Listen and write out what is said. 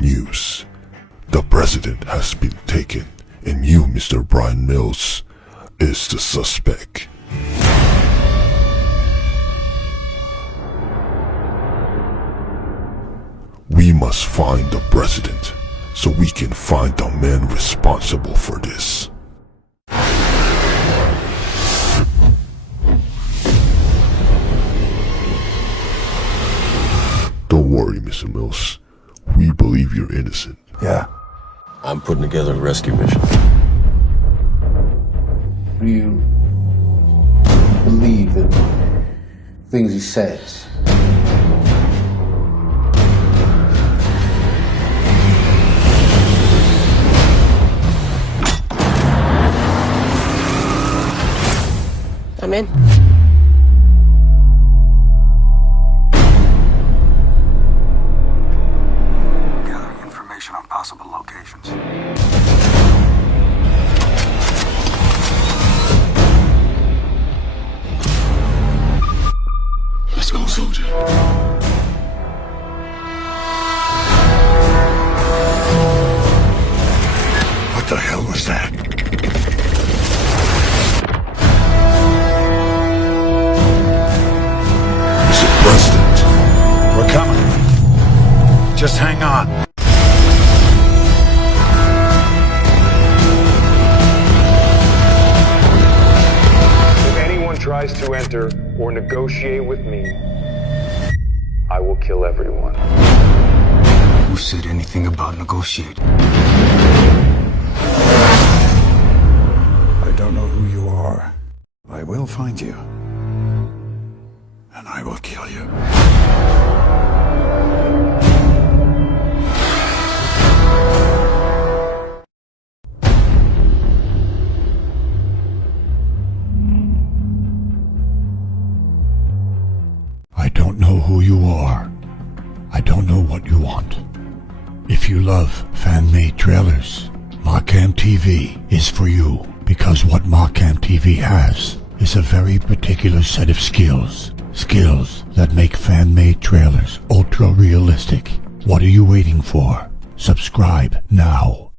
big news. The president has been taken, and you, Mr. Brian Mills, is the suspect. We must find the president, so we can find the man responsible for this. Don't worry, Mr. Mills. We believe you're innocent. Yeah. I'm putting together a rescue mission. Do you believe in things he says? I'm in. Gathering information on possible locations. Let's go, soldier. What the hell was that? Mr. President. We're coming. Just hang on. If anyone tries to enter or negotiate with me, I will kill everyone. Who said anything about negotiate? I don't know who you are. I will find you. And I will kill you. I don't know who you are. I don't know what you want. If you love fan-made trailers, Markham TV is for you, because what Markham TV has is a very particular set of skills. Skills that make fan-made trailers ultra-realistic. What are you waiting for? Subscribe now.